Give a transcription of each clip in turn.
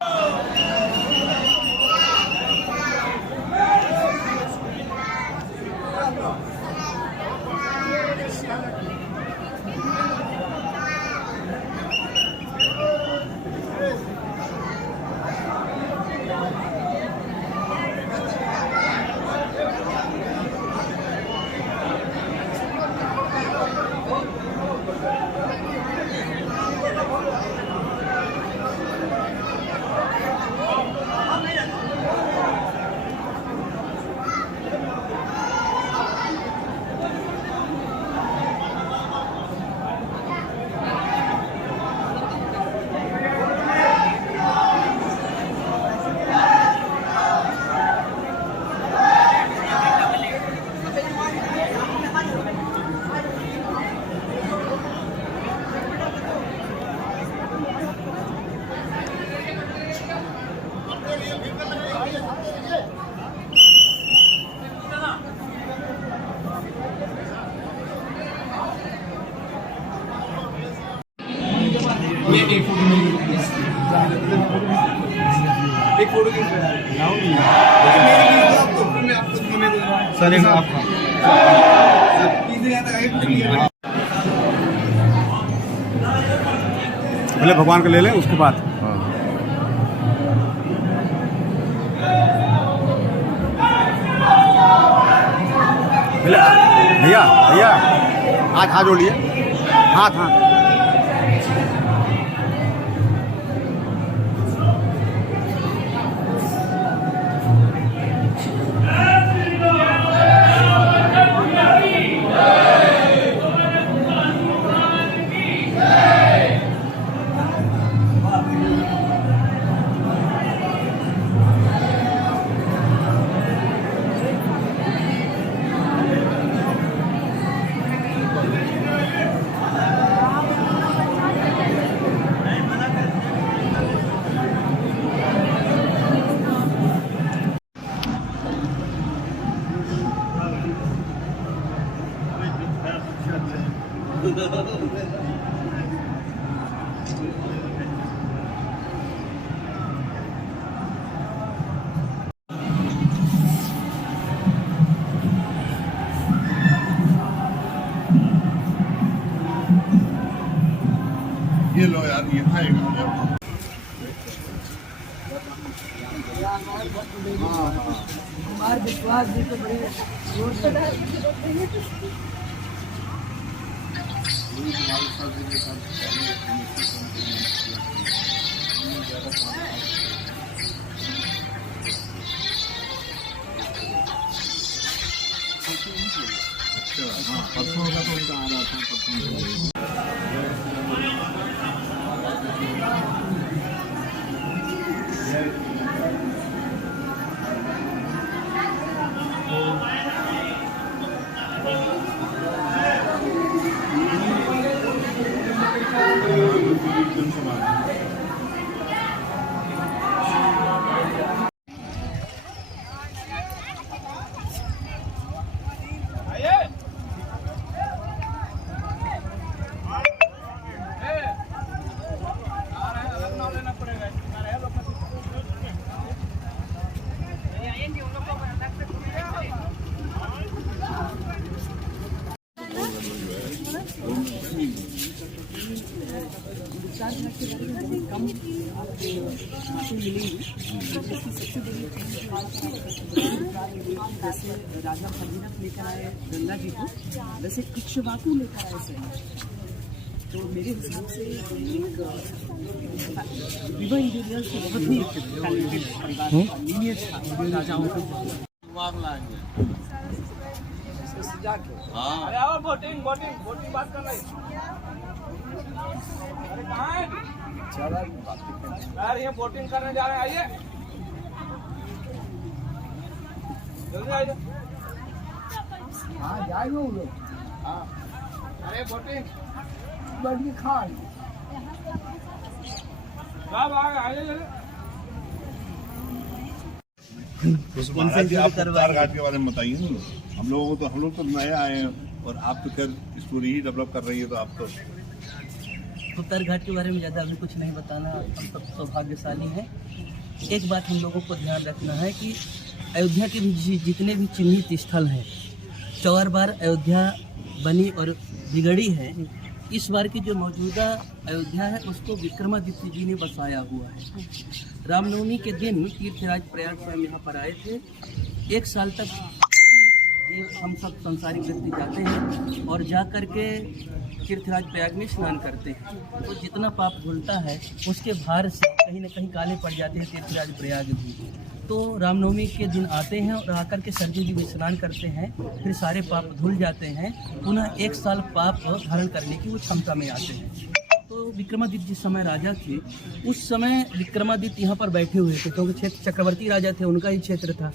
एक photo sir एक आप पहले भगवान का ले लें उसके बाद भैया भैया हाथ जोड़िए हाथ ये लो यार ये खाएगा हमारे विश्वास जी को बड़े जोर से परसों का तो उनका आ रहा था परसों कम आपको मिलेंगी। सबसे बड़ी जैसे राजा भगीरथ लेकर आए गंगा जी को, वैसे इक्ष्वाकु लेकर आए से। तो मेरे हिसाब से एक रिवर इंजीनियर से बहुत ही लीनियज था राजाओं को। अरे आओ बोटिंग बात कर रही। अरे कहाँ है? यार ये बोटिंग करने जा रहे हैं, आइए जल्दी आइए। हाँ जाएंगे वो लोग। हाँ अरे बोटिंग बड़ी खान कब आइए। महाराज जी आप तार घाट के बारे में बताइए ना। हम लोग तो नए आए हैं और आप तो खैर स्टोरी ही डेवलप कर रही है, तो आप तो उत्तर घाट के बारे में ज़्यादा अभी कुछ नहीं बताना। हम सब सौभाग्यशाली हैं एक बात हम लोगों को ध्यान रखना है कि अयोध्या के भी जितने भी चिन्हित स्थल हैं, 4 बार अयोध्या बनी और बिगड़ी है। इस बार की जो मौजूदा अयोध्या है उसको विक्रमादित्य जी ने बसाया हुआ है। रामनवमी के दिन तीर्थराज प्रयाग स्वयं यहाँ पर आए थे। 1 साल तक जो भी हम सब संसारिक व्यक्ति जाते हैं और जा कर के तीर्थराज प्रयाग में स्नान करते हैं, तो जितना पाप धुलता है उसके भार से कहीं न कहीं काले पड़ जाते हैं तीर्थराज प्रयाग भी। तो रामनवमी के दिन आते हैं और आकर के सरयू जी में स्नान करते हैं, फिर सारे पाप धुल जाते हैं, पुनः 1 साल पाप धारण करने की वो क्षमता में आते हैं। तो विक्रमादित्य जिस समय राजा थे उस समय विक्रमादित्य यहाँ पर बैठे हुए थे, क्योंकि क्षेत्र चक्रवर्ती राजा थे, उनका ही क्षेत्र था।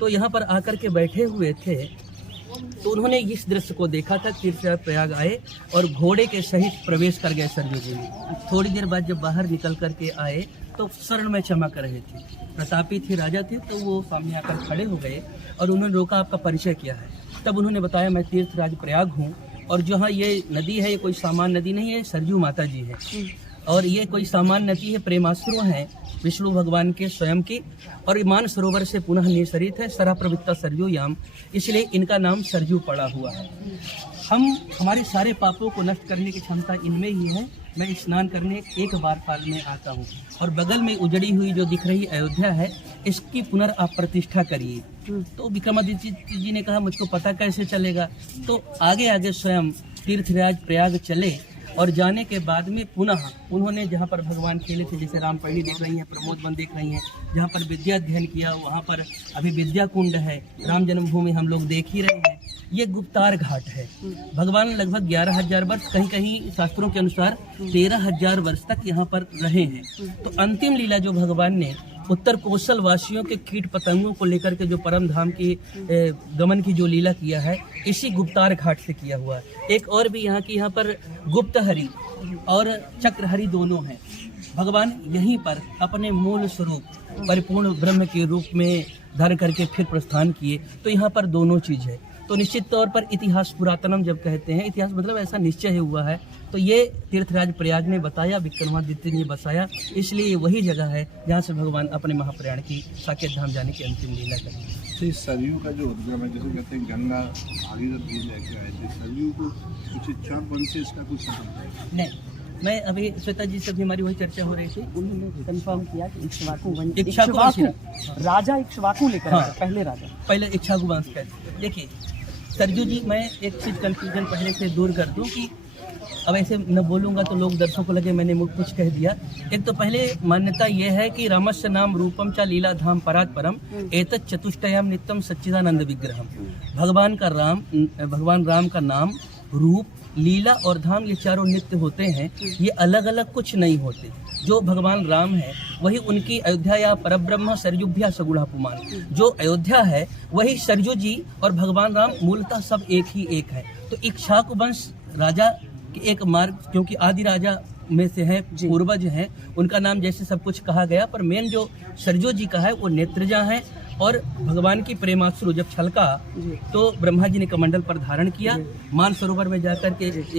तो यहाँ पर आकर के बैठे हुए थे, तो उन्होंने इस दृश्य को देखा था। तीर्थराज प्रयाग आए और घोड़े के सहित प्रवेश कर गए सरयू जी में। थोड़ी देर बाद जब बाहर निकल करके आए तो स्वर्ण में चमक रहे थे, प्रतापी थे, राजा थे। तो वो सामने आकर खड़े हो गए और उन्होंने रोका, आपका परिचय क्या है? तब उन्होंने बताया, मैं तीर्थराज प्रयाग हूँ और जहाँ ये नदी है ये कोई सामान्य नदी नहीं है, सरयू माता जी है और ये कोई सामान्य नदी है, प्रेमाश्रु है विष्णु भगवान के स्वयं की, और मान सरोवर से पुनः निःसरित है, सरा प्रवृत्ता सरयू याम, इसलिए इनका नाम सरयू पड़ा हुआ है। हमारे सारे पापों को नष्ट करने की क्षमता इनमें ही है। मैं स्नान करने 1 बार साल में आता हूँ और बगल में उजड़ी हुई जो दिख रही अयोध्या है इसकी पुनर् प्रतिष्ठा करिए। तो विक्रमादित्य जी ने कहा, मुझको पता कैसे चलेगा? तो आगे आगे स्वयं तीर्थराज प्रयाग चले और जाने के बाद में पुनः उन्होंने जहाँ पर भगवान खेले थे, जैसे रामपैड़ी देख रही हैं, प्रमोद वन देख रही हैं, जहाँ पर विद्या अध्ययन किया, वहाँ पर अभी विद्या कुंड है, राम जन्मभूमि हम लोग देख ही रहे हैं। ये गुप्तार घाट है। भगवान लगभग 11,000 वर्ष, कहीं कहीं शास्त्रों के अनुसार 13,000 वर्ष तक यहाँ पर रहे हैं। तो अंतिम लीला जो भगवान ने उत्तर कोसल वासियों के कीट पतंगों को लेकर के जो परम धाम की गमन की जो लीला किया है, इसी गुप्तार घाट से किया हुआ है। एक और भी यहाँ पर गुप्तहरि और चक्रहरि दोनों हैं। भगवान यहीं पर अपने मूल स्वरूप परिपूर्ण ब्रह्म के रूप में धारण करके फिर प्रस्थान किए। तो यहाँ पर दोनों चीज़ है। तो निश्चित तौर पर इतिहास पुरातनम जब कहते हैं, इतिहास मतलब ऐसा निश्चय हुआ है। तो ये तीर्थराज प्रयाग ने बताया, विक्रमादित्य ने बसाया, इसलिए ये वही जगह है जहाँ से भगवान अपने महाप्रयाण की साकेत धाम जाने की अंतिम लीला करें। तो इस सरयू का जो उद्गम है, जैसे कहते हैं गंगा भागीरथ भी लेके आए थे, सरयू को कुछ इच्छावन से इसका कुछ संबंध है? नहीं, मैं अभी श्वेता जी से भी हमारी वही चर्चा हो रही थी। उन्होंने कंफर्म किया कि इक्ष्वाकु राजा इक्ष्वाकु लेकर आए, पहले इक्ष्वाकु वंश का। देखिए सरयू जी, मैं एक चीज़ कंफ्यूजन पहले से दूर कर दूं कि अब ऐसे न बोलूँगा तो लोग दर्शकों को लगे मैंने मुझ कुछ कह दिया। एक तो पहले मान्यता ये है कि रामस्य नाम रूपम चा लीला धाम परात परम एतत् चतुष्टयम नित्यम सच्चिदानंद विग्रहम। भगवान राम का नाम, रूप, लीला और धाम, ये चारों नित्य होते हैं। ये अलग अलग कुछ नहीं होते। जो भगवान राम है वही उनकी अयोध्या या परब्रह्म सरयुभ्या सगुणा पुमान। जो अयोध्या है वही सरयू जी और भगवान राम मूलतः सब एक ही एक है। तो इक्ष्वाकु वंश राजा के एक मार्ग, क्योंकि आदि राजा में से हैं, पूर्वज हैं, उनका नाम जैसे सब कुछ कहा गया, पर मेन जो सरयू जी का है वो नेत्रजा है। और भगवान की प्रेमाश्रु जब छलका तो ब्रह्मा जी ने कमंडल पर धारण किया, मान सरोवर में जाकर के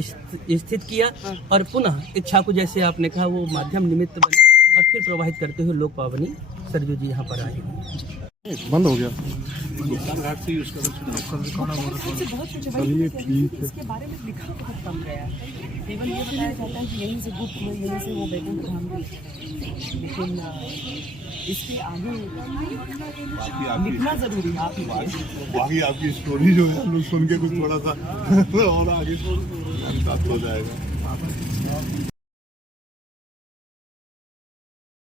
स्थित किया और पुनः इक्ष्वाकु जैसे आपने कहा वो माध्यम निमित्त बने और फिर प्रवाहित करते हुए लोक पावनी सरयू जी यहाँ पर आए। बंद हो गया। घाट से यूज बहुत इसके बारे में लिखा बहुत कम गया है। केवल ये बताया जाता है कि यहीं से गुप्त हुए, यहीं से वो वैकुंठ धाम गए, लेकिन इसके आगे लिखना जरूरी है। बाकी आपकी स्टोरी जो है हम लोग सुन के कुछ थोड़ा सा और आगे हो जाएगा।